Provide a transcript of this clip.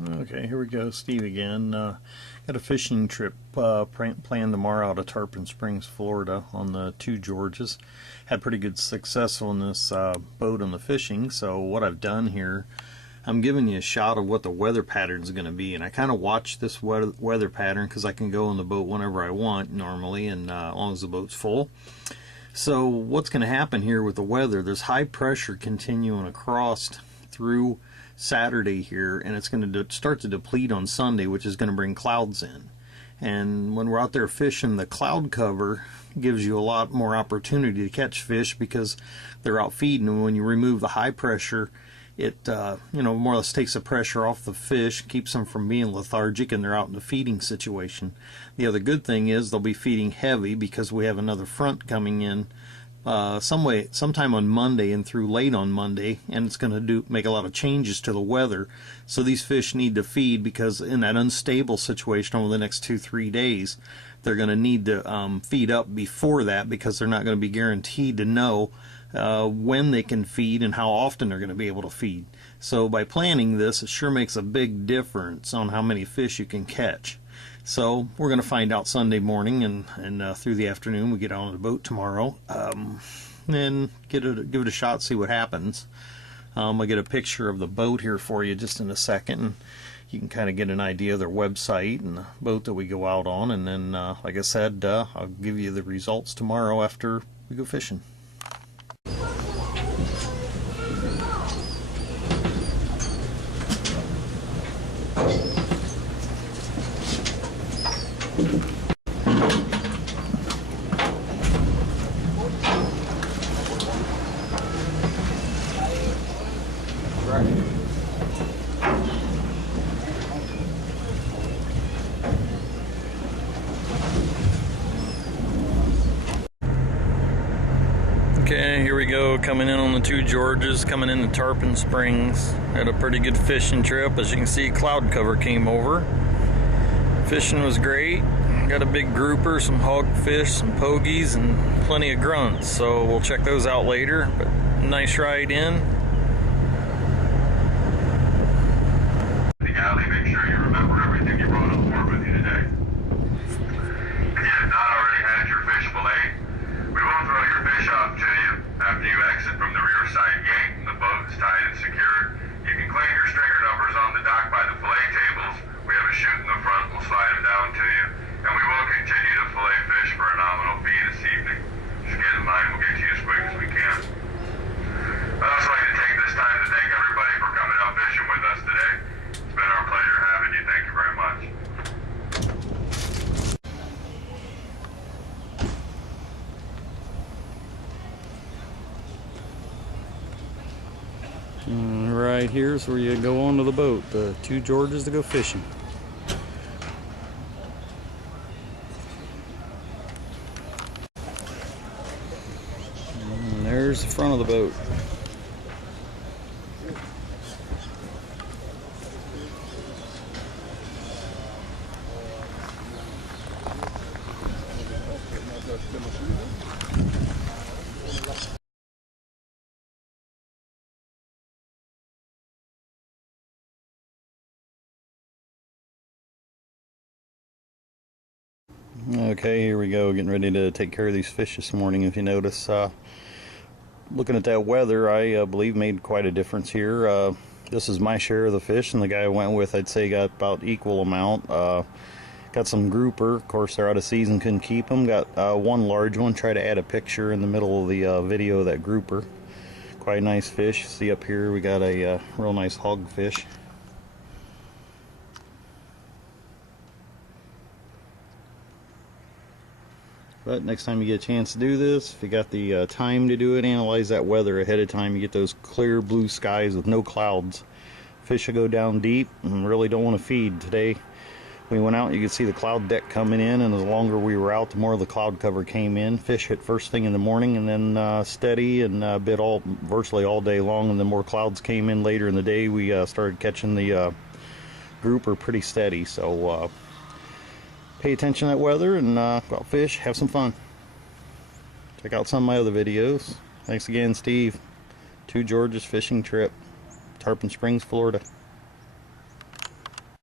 Okay, here we go, Steve again. Got a fishing trip planned tomorrow out of Tarpon Springs, Florida on the Two Georges. Had pretty good success on this boat on the fishing, so what I've done here, I'm giving you a shot of what the weather pattern is going to be, and I kind of watch this weather pattern because I can go on the boat whenever I want normally, and as long as the boat's full. So what's going to happen here with the weather, there's high pressure continuing across through Saturday here, and it's going to start to deplete on Sunday, which is going to bring clouds in. And when we're out there fishing, the cloud cover gives you a lot more opportunity to catch fish because they're out feeding, and when you remove the high pressure, it more or less takes the pressure off the fish, keeps them from being lethargic, and they're out in the feeding situation. The other good thing is they'll be feeding heavy because we have another front coming in sometime on Monday and through late on Monday, and it's going to make a lot of changes to the weather. So these fish need to feed because in that unstable situation over the next 2-3 days, they're going to need to feed up before that because they're not going to be guaranteed to know when they can feed and how often they're going to be able to feed. So by planning this, it sure makes a big difference on how many fish you can catch. So we're going to find out Sunday morning, and through the afternoon we get on the boat tomorrow, and give it a shot, see what happens. I'll get a picture of the boat here for you just in a second, and you can kind of get an idea of their website and the boat that we go out on, and then like I said, I'll give you the results tomorrow after we go fishing. Okay, here we go, coming in on the Two Georges, coming into Tarpon Springs. Had a pretty good fishing trip. As you can see, cloud cover came over. Fishing was great. Got a big grouper, some hogfish, some pogies, and plenty of grunts. So we'll check those out later. But nice ride in. The alley, make sure you remember everything you brought on board with you today. If you have not already had your fish fillet, we will throw your fish off to you after you exit from the rear side gate and the boat is tied and secured. You can claim your stringer numbers on the dock by the fillet tables. We have a chute in the front, we'll slide them down to you. And we will continue to fillet fish for a nominal fee this evening. Just get in line, we'll get to you as quick as we can. I'd also like to take this time to thank everybody for coming out fishing with us today. It's been our pleasure having you. Thank you very much. Right here's where you go onto the boat, the Two Georges, to go fishing. And there's the front of the boat. Okay, here we go, getting ready to take care of these fish this morning. If you notice, looking at that weather, I believe made quite a difference here. This is my share of the fish, and the guy I went with, I'd say, got about equal amount. Got some grouper, of course they're out of season, couldn't keep them. Got one large one, try to add a picture in the middle of the video of that grouper. Quite a nice fish. See up here we got a real nice hogfish. But next time you get a chance to do this, if you got the time to do it, analyze that weather ahead of time. You get those clear blue skies with no clouds. Fish will go down deep and really don't want to feed. Today we went out, you could see the cloud deck coming in, and the longer we were out, the more the cloud cover came in. Fish hit first thing in the morning, and then steady and bit virtually all day long, and then more clouds came in later in the day. We started catching the grouper pretty steady. So pay attention to that weather and go out fish, have some fun. Check out some of my other videos. Thanks again, Steve. Two Georges fishing trip, Tarpon Springs, Florida.